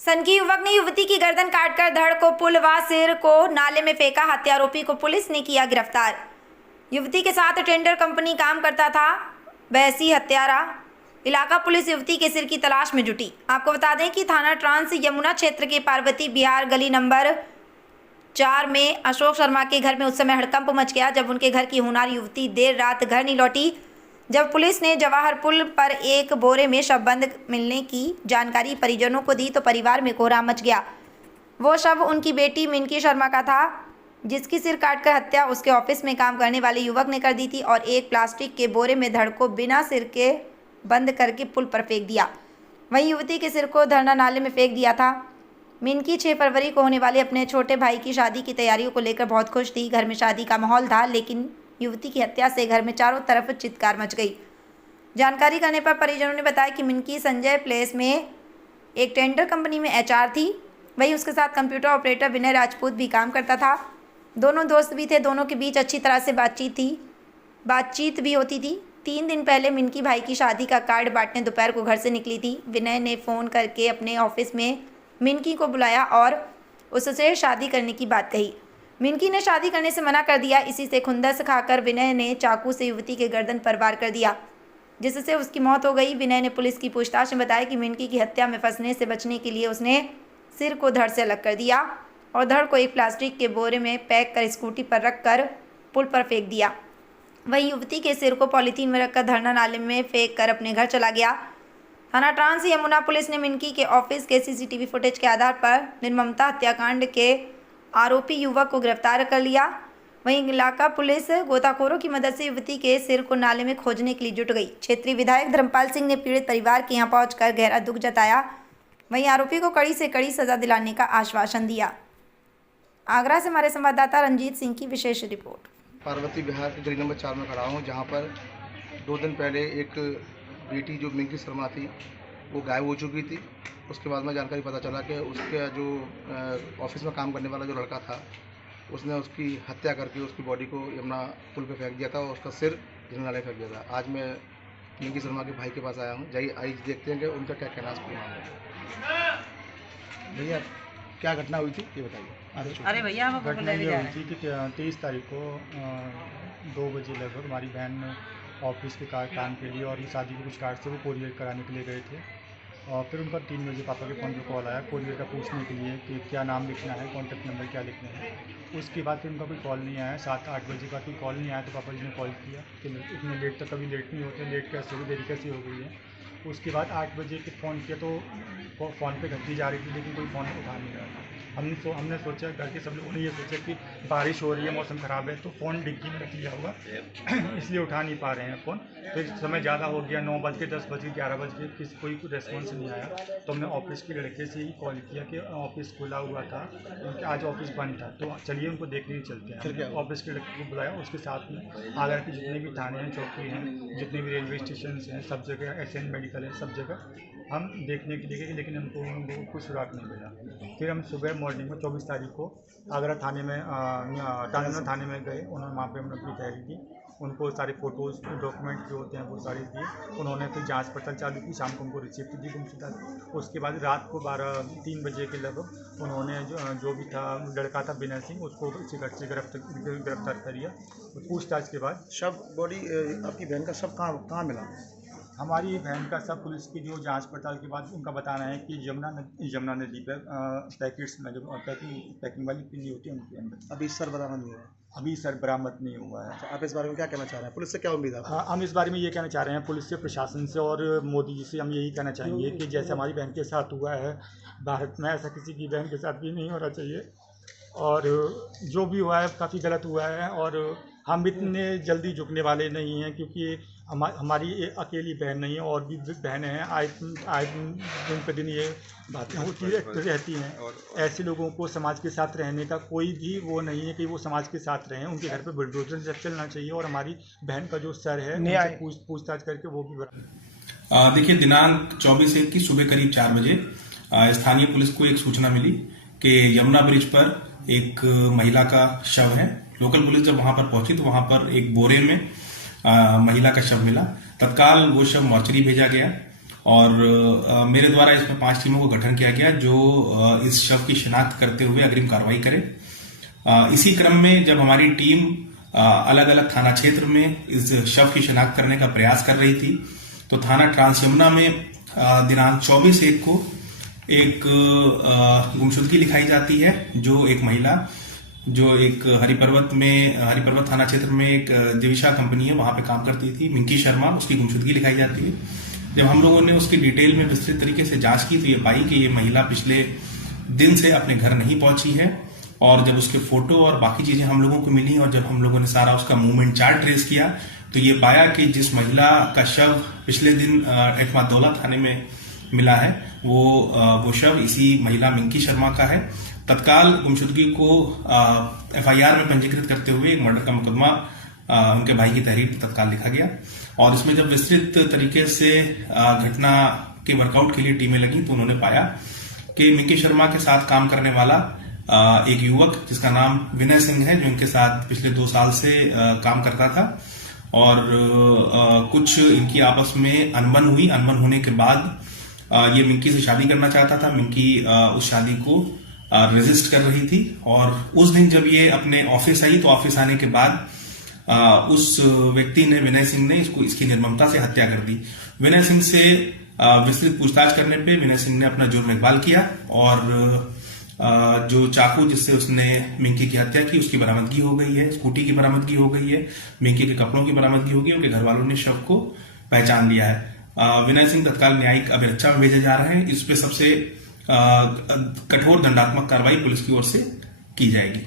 सनकी युवक ने युवती की गर्दन काटकर धड़ को पुल व सिर को नाले में फेंका। हत्या आरोपी को पुलिस ने किया गिरफ्तार। युवती के साथ टेंडर कंपनी काम करता था वैसी हत्यारा। इलाका पुलिस युवती के सिर की तलाश में जुटी। आपको बता दें कि थाना ट्रांस यमुना क्षेत्र के पार्वती बिहार गली नंबर 4 में अशोक शर्मा के घर में उस समय हड़कंप मच गया जब उनके घर की होनहार युवती देर रात घर नहीं लौटी। जब पुलिस ने जवाहर पुल पर एक बोरे में शव बंद मिलने की जानकारी परिजनों को दी तो परिवार में कोहराम मच गया। वो शव उनकी बेटी मिनकी शर्मा का था, जिसकी सिर काटकर हत्या उसके ऑफिस में काम करने वाले युवक ने कर दी थी और एक प्लास्टिक के बोरे में धड़ को बिना सिर के बंद करके पुल पर फेंक दिया। वहीं युवती के सिर को धरना नाले में फेंक दिया था। मिनकी 6 फरवरी को होने वाले अपने छोटे भाई की शादी की तैयारियों को लेकर बहुत खुश थी। घर में शादी का माहौल था, लेकिन युवती की हत्या से घर में चारों तरफ चित्कार मच गई। जानकारी करने पर परिजनों ने बताया कि मिनकी संजय प्लेस में एक टेंडर कंपनी में HR थी। वहीं उसके साथ कंप्यूटर ऑपरेटर विनय राजपूत भी काम करता था। दोनों दोस्त भी थे। दोनों के बीच अच्छी तरह से बातचीत भी होती थी। 3 दिन पहले मिनकी भाई की शादी का कार्ड बांटने दोपहर को घर से निकली थी। विनय ने फ़ोन करके अपने ऑफिस में मिनकी को बुलाया और उससे शादी करने की बात कही। मिनकी ने शादी करने से मना कर दिया। इसी से खुंदस खाकर विनय ने चाकू से युवती के गर्दन पर वार कर दिया, जिससे उसकी मौत हो गई। विनय ने पुलिस की पूछताछ में बताया कि मिनकी की हत्या में फंसने से बचने के लिए उसने सिर को धड़ से अलग कर दिया और धड़ को एक प्लास्टिक के बोरे में पैक कर स्कूटी पर रखकर पुल पर फेंक दिया। वहीं युवती के सिर को पॉलीथीन में रखकर धरना नाले में फेंक कर अपने घर चला गया। थाना ट्रांस यमुना पुलिस ने मिनकी के ऑफिस के CCTV फुटेज के आधार पर निर्ममता हत्याकांड के आरोपी युवक को गिरफ्तार कर लिया। वहीं इलाका पुलिस गोताखोरों की मदद से युवती के सिर को नाले में खोजने के लिए जुट गई। क्षेत्रीय विधायक धर्मपाल सिंह ने पीड़ित परिवार के यहां पहुंचकर गहरा दुख जताया। वहीं आरोपी को कड़ी से कड़ी सजा दिलाने का आश्वासन दिया। आगरा से हमारे संवाददाता रंजीत सिंह की विशेष रिपोर्ट। पार्वती बिहार के गली नंबर 4 में खड़ा हूँ, जहाँ पर 2 दिन पहले एक बेटी जो मिनकी शर्मा थी वो गायब हो चुकी थी। उसके बाद में जानकारी पता चला कि उसके जो ऑफिस में काम करने वाला जो लड़का था उसने उसकी हत्या करके उसकी बॉडी को यमुना पुल पे फेंक दिया था और उसका सिर यमुना नाले फेंक दिया था। आज मैं मिनकी शर्मा के भाई के पास आया हूँ। जाइए आज देखते हैं कि उनका क्या कहना है। भैया क्या घटना हुई थी ये बताइए। अरे भैया हम घटना ये हुई थी कि 23 तारीख को 2 बजे लगभग हमारी बहन ऑफिस के काम के लिए और शादी के कुछ कार्ड से वो कोरियर कराने के लिए गए थे और फिर उनका 3 बजे पापा के फ़ोन पे कॉल आया कोरियर का पूछने के लिए कि क्या नाम लिखना है, कॉन्टैक्ट नंबर क्या लिखना है। उसके बाद फिर उनका कोई कॉल नहीं आया। 7-8 बजे का कोई कॉल नहीं आया तो पापा जी ने कॉल किया कि इतने लेट तक कभी लेट नहीं होते, लेट कैसे हो, देरी कैसी हो गई है। उसके बाद 8 बजे के फ़ोन किया तो फ़ोन पे घंटी जा रही थी लेकिन कोई फ़ोन उठा नहीं रहा था। हमने सोचा, घर के सब लोगों ने ये सोचा कि बारिश हो रही है, मौसम ख़राब है तो फ़ोन डिग्गी में रख लिया होगा इसलिए उठा नहीं पा रहे हैं फ़ोन। फिर समय ज़्यादा हो गया, 9 बज के 10 बज के 11 बज के किसी कोई रेस्पॉन्स नहीं आया तो हमने ऑफिस के लड़के से ही कॉल किया कि ऑफिस खुला हुआ था, उनके आज ऑफिस बंद था तो चलिए उनको देखने चलते हैं। ऑफिस के लड़के को बुलाया, उसके साथ में आगरा के जितने भी थाने हैं, चौकी हैं, जितने भी रेलवे स्टेशन हैं, सब जगह SN मेडिकल है, सब जगह हम देखने के लिए गए लेकिन हमको कुछ सुराग नहीं मिला। फिर हम सुबह मॉर्निंग में 24 तारीख को आगरा थाने में टांडना थाने में गए। उन्होंने वहाँ पे हमने अपनी डायरी दी, उनको सारे फ़ोटोज़ डॉक्यूमेंट जो होते हैं वो सारे दिए। उन्होंने फिर जांच पड़ताल चालू की। शाम को उनको रिसिप्ट दी गुमशुदा की। उसके बाद रात को 3 बजे के लगभग उन्होंने जो भी था लड़का था विनय सिंह, उसको इसी घर से गिरफ्तार कर लिया। पूछताछ के बाद शव बॉडी आपकी बहन का शव कहाँ मिला? हमारी बहन का सब पुलिस की जो जांच पड़ताल के बाद उनका बताना है कि यमुना नदी पर पैकेट्स में जो पैकिंग वाली पिन्नी होती है उनके अंदर। अभी सर बरामद नहीं हुआ है? अभी सर बरामद नहीं हुआ है। अच्छा, आप इस बारे में क्या कहना चाह रहे हैं? पुलिस से क्या उम्मीद है? हम इस बारे में ये कहना चाह रहे हैं पुलिस से, प्रशासन से और मोदी जी से हम यही कहना चाहेंगे कि जैसे हमारी बहन के साथ हुआ है भारत में, ऐसा किसी की बहन के साथ भी नहीं होना चाहिए। और जो भी हुआ है काफ़ी गलत हुआ है और हम इतने जल्दी झुकने वाले नहीं हैं क्योंकि हमारी अकेली बहन नहीं है, और भी बहनें हैं। आए दिन पे दिन ये बातें होती रहती हैं। ऐसे लोगों को समाज के साथ रहने का कोई भी वो नहीं है कि वो समाज के साथ रहें। उनके घर पे बुलडोजर चलना चाहिए और हमारी बहन का जो सर है पूछताछ करके वो भी देखिए, दिनांक 24/1 की सुबह करीब 4 बजे स्थानीय पुलिस को एक सूचना मिली कि यमुना ब्रिज पर एक महिला का शव है। लोकल पुलिस जब वहां पर पहुंची तो वहां पर एक बोरे में महिला का शव मिला। तत्काल वो शव मॉर्चरी भेजा गया और मेरे द्वारा इसमें 5 टीमों का गठन किया गया जो इस शव की शिनाख्त करते हुए अग्रिम कार्रवाई करे। इसी क्रम में जब हमारी टीम अलग अलग थाना क्षेत्र में इस शव की शिनाख्त करने का प्रयास कर रही थी तो थाना ट्रांस यमुना में दिनांक 24/1 को एक गुमशुदगी लिखाई जाती है, जो एक महिला जो एक हरिपर्वत थाना क्षेत्र में एक जेविशा कंपनी है वहां पे काम करती थी, मिंकी शर्मा, उसकी गुमशुदगी लिखाई जाती है। जब हम लोगों ने उसकी डिटेल में विस्तृत तरीके से जांच की तो ये पाई कि ये महिला पिछले दिन से अपने घर नहीं पहुंची है। और जब उसके फोटो और बाकी चीजें हम लोगों को मिली और जब हम लोगों ने सारा उसका मूवमेंट चार्ट ट्रेस किया तो ये पाया कि जिस महिला का शव पिछले दिन एतमादौला थाने में मिला है वो शव इसी महिला मिंकी शर्मा का है। तत्काल गुमशुदगी को FIR में पंजीकृत करते हुए एक मर्डर का मुकदमा उनके भाई की तहरीर पर तत्काल लिखा गया। और इसमें जब विस्तृत तरीके से घटना के वर्कआउट के लिए टीमें लगी तो उन्होंने पाया कि मिंकी शर्मा के साथ काम करने वाला एक युवक जिसका नाम विनय सिंह है, जो इनके साथ पिछले 2 साल से काम करता था और कुछ इनकी आपस में अनबन हुई। अनबन होने के बाद ये मिंकी से शादी करना चाहता था। मिंकी उस शादी को रेजिस्ट कर रही थी और उस दिन जब ये अपने ऑफिस आई तो ऑफिस आने के बाद उस व्यक्ति ने, विनय सिंह ने, इसकी निर्ममता से हत्या कर दी। विनय सिंह से विस्तृत पूछताछ करने पे विनय सिंह ने अपना जुर्म इकबाल किया और जो चाकू जिससे उसने मिंकी की हत्या की उसकी बरामदगी हो गई है, स्कूटी की बरामदगी हो गई है, मिंकी के कपड़ों की बरामदगी हो गई। उनके घर वालों ने शव को पहचान लिया है। विनय सिंह तत्काल न्यायिक अभिरक्षा में भेजे जा रहे हैं। इस पे सबसे कठोर दंडात्मक कार्रवाई पुलिस की ओर से की जाएगी।